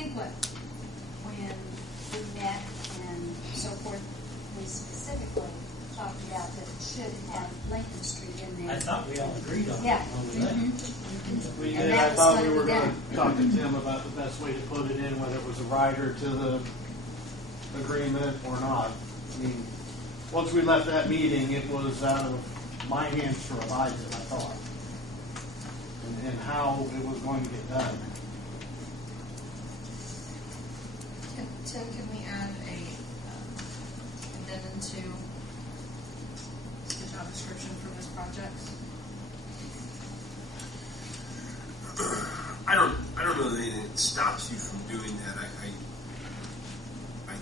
think when we met and so forth, we specifically talked about that it should have Lincoln Street in there. I thought we all agreed on Yeah. that. We And did. that I was thought gonna we were be going done. to talk to Tim about the best way to put it in, whether it was a rider to the agreement or not. I mean, once we left that meeting, it was out of my hands to revise it, I thought, and how it was going to get done. Tim, can we add a addendum to the job description for this project? I don't know that anything stops you from doing that. I think I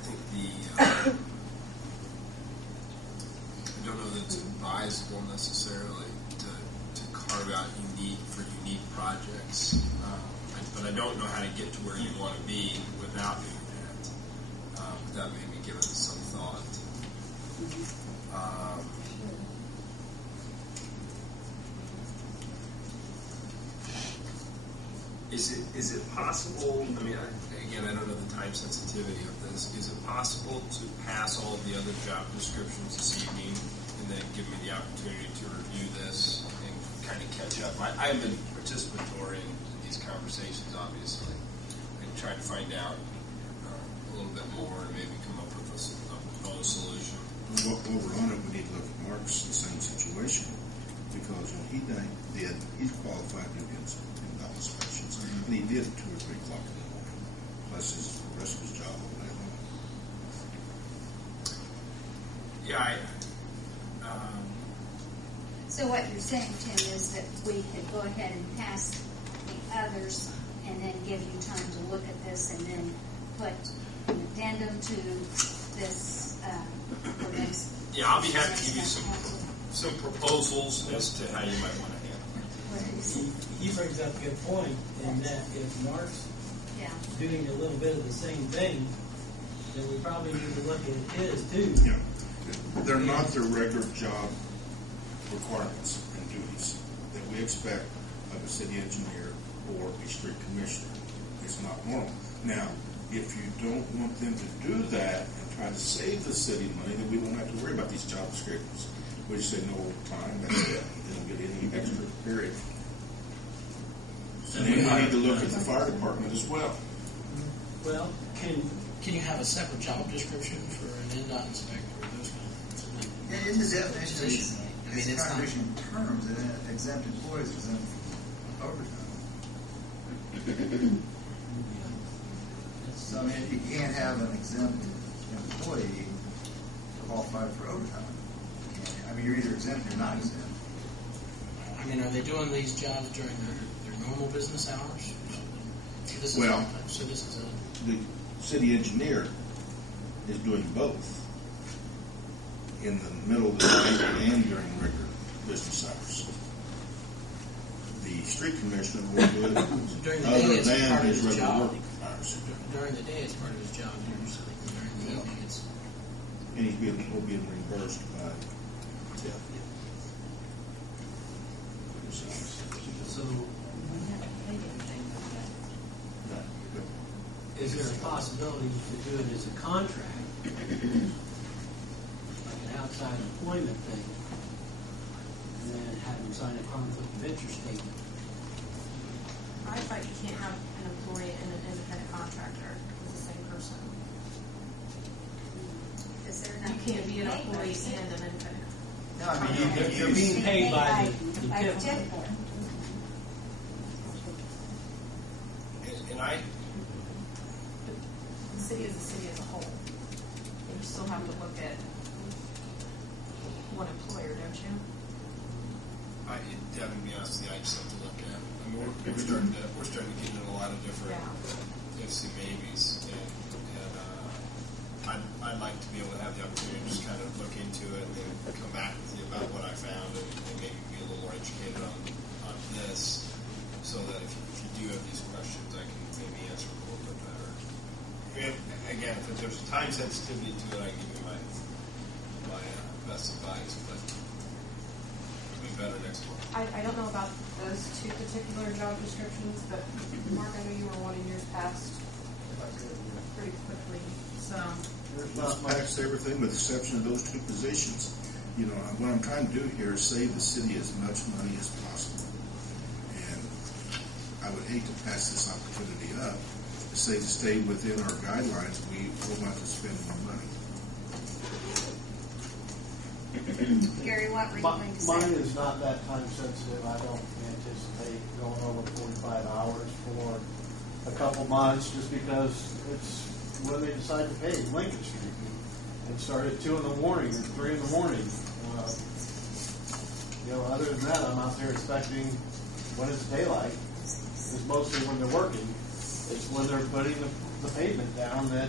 don't know that it's advisable necessarily to carve out unique projects, but I don't know how to get to where you want to be without doing that. That made me give it some thought. Is it possible? I mean, again, I don't know the time sensitivity of this. Is it possible to pass all of the other job descriptions this evening and then give me the opportunity to review this and kind of catch up? I've been participatory in these conversations, obviously, and trying to find out a little bit more and maybe come up with a proposed solution. While we're on it, we need to look at Mark's the same situation, because when he did, he's qualified to do inspections, and he did at 2 or 3 o'clock in the morning, plus the rest of his job all day long. Yeah, So what you're saying, Tim, is that we could go ahead and pass the others and then give you time to look at this and then put an addendum to this for next. yeah, I'll be happy to give you some proposals as to how you might want to handle it. He brings up a good point in that if Mark's Yeah. doing a little bit of the same thing, then we probably need to look at his too. Yeah, they're not the regular job requirements and duties that we expect of a city engineer or a street commissioner. It's not normal. Now, if you don't want them to do that and try to save the city money, then we won't have to worry about these job descriptions. We just say no overtime, that's it. They don't get any extra, period. And then we need to look at the fire department as well. Well, Can you have a separate job description for an NDOT inspector or those kind of things? Yeah, in the definition, I mean, it's contribution terms, exempt employees are exempt from overtime. So I mean, you can't have an exempt employee qualified for overtime. I mean, you're either exempt or not exempt. I mean, are they doing these jobs during their normal business hours? So this is The city engineer is doing both in the middle of the night and during regular business hours. The street commissioner will do it during the day other it's part than of his his regular job. work hours. During the day, it's part of his job. Usually, during the evening, it's And he's will be reimbursed by TIP. so is there a possibility to do it as a contract, like an outside employment thing, and then have him sign a conflict of interest statement? I thought you can't have an employee and an independent contractor as the same person. Because they're You not can't be an paid by employee the city. and an independent. No, I mean, They're being paid by the by TIP. TIP. And I, The city is a city as a whole. You still have to look at one employer, don't you? to be honest with you, I just have to look at. I mean, we're starting to get into a lot of different ifs and maybes, and I'd like to be able to have the opportunity to just kind of look into it and then come back with you about what I found and maybe be a little more educated on this, so that if you do have these questions, I can maybe answer them a little bit better. And again, if there's time sensitivity to it, I can give you my best advice, but it'll be better next month. I don't know about those two particular job descriptions, but Mark, I know you were wanting yours passed pretty quickly, so. There's Let's not much. pass everything with the exception of those two positions. You know, what I'm trying to do here is save the city as much money as possible. And I would hate to pass this opportunity up, to say to stay within our guidelines, we will not to spend more money. Gary, what were you going to Mine say? is not that time sensitive. I don't anticipate going over 45 hours for a couple months just because it's when they decide to pay Lincoln Street and start at 2 in the morning or 3 in the morning. Other than that, I'm out there inspecting when it's daylight. It's mostly when they're working. It's when they're putting the pavement down that,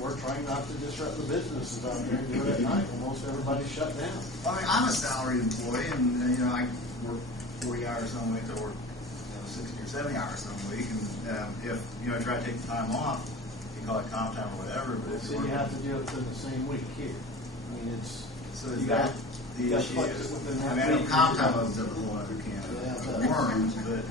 we're trying not to disrupt the businesses out there and do it at night when most everybody's shut down. I mean, I'm a salaried employee, and I work 40 hours some week, I work 60 or 70 hours some week, and if I try to take the time off, you call it comp time or whatever. But if So you have to do it within the same week here. I mean, it's so you is got that the you got issue? flex it within that I know week. comp time opens up a whole other can Yeah, it of does. worms, but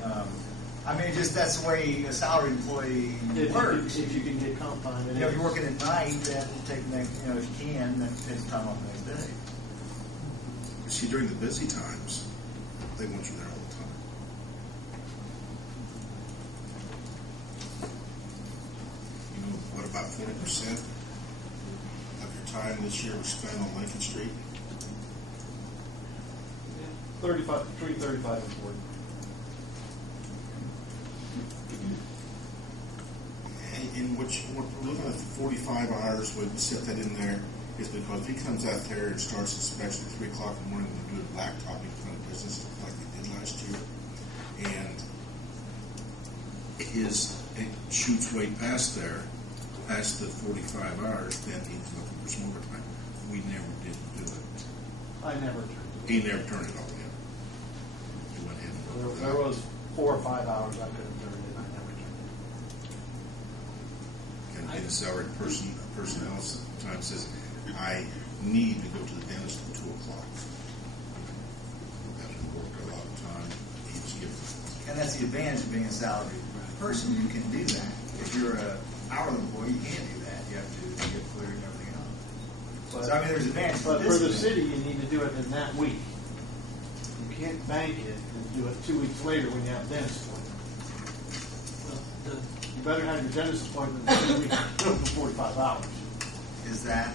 I mean, just that's the way a salaried employee works. if you can get comp time, it If is. you're working at night, then take the next, if you can, then take some time off the next day. See, during the busy times, they want you there all the time. What about 40% of your time this year was spent on Lincoln Street? 35 between 35 and 40. In which we're looking at the 45 hours, we set that in there, is because if he comes out there and starts inspection at 3 o'clock in the morning and do a blacktopping in front of business like they did last year, and it shoots way past there, past the 45 hours, then he's looking for some overtime. We never did do it. I never turned it. He never turned it all in. He went ahead and worked it There out. was 4 or 5 hours I could have turned it. I never turned it. And the salaried personnel sometimes says, I need to go to the dentist at 2 o'clock. That's worked a lot of time. He's given. And that's the advantage of being a salaried person. You can do that. If you're an hourly employee, you can't do that. You have to get clear and everything else. So, I mean, there's advantage But for the this city, you need to do it in that week. You can't bank it and do it 2 weeks later when you have a dentist appointment. You better have your dentist appointment in 2 weeks, for 45 hours. Is that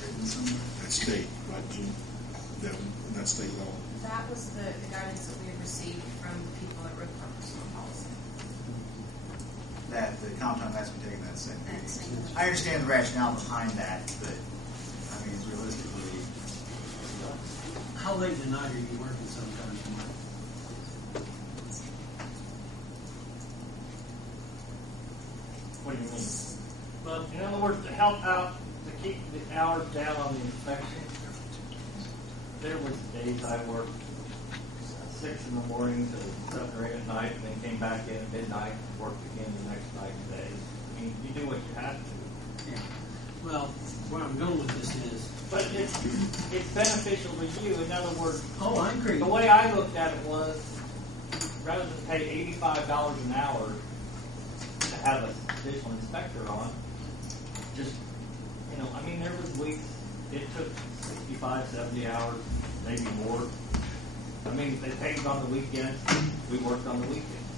written somewhere? That's state, right, Jim? That's state law. That was the guidance that we had received from the people at Road Personal Policy. That the comp time has to be taken that same week. That same week. I understand the rationale behind that, but I mean, realistically, How late at night are you working sometimes, Mark? What do you mean? Well, in other words, to help out, to keep the hours down on the inspection, there was days I worked 6 in the morning to 7 or 8 at night, and then came back in at midnight and worked again the next night and day. I mean, you do what you have to. Yeah. Well, where I'm going with this is, But it's beneficial to you. In other words, oh, I agree. the way I looked at it was, rather than pay $85 an hour to have an additional inspector on, just, I mean, there was weeks, it took 65, 70 hours, maybe more. I mean, if they paid on the weekends, we worked on the weekends.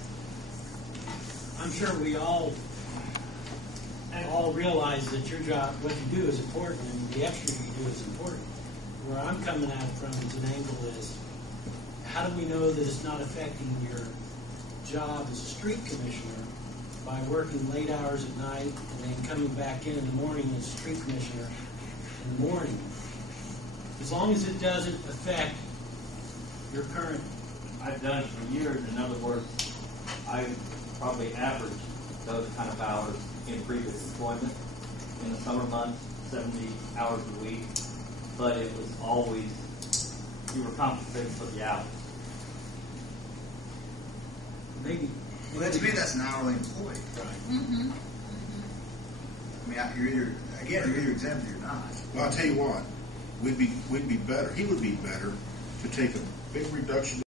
I'm sure we all realize that your job, what you do is important, and the extra you do is important. Where I'm coming at it from as an angle is, how do we know that it's not affecting your job as a street commissioner by working late hours at night and then coming back in the morning as a street commissioner in the morning? As long as it doesn't affect your current. I've done it for years. In other words, I probably averaged those kind of hours in previous employment. In the summer months, 70 hours a week. But it was always, you were compensated for the hours. Maybe. well, to me, that's an hourly employee. Right. Mm-hmm. I mean, you're either exempt or you're not. Well, I'll tell you what, we'd be better, he would be better to take a big reduction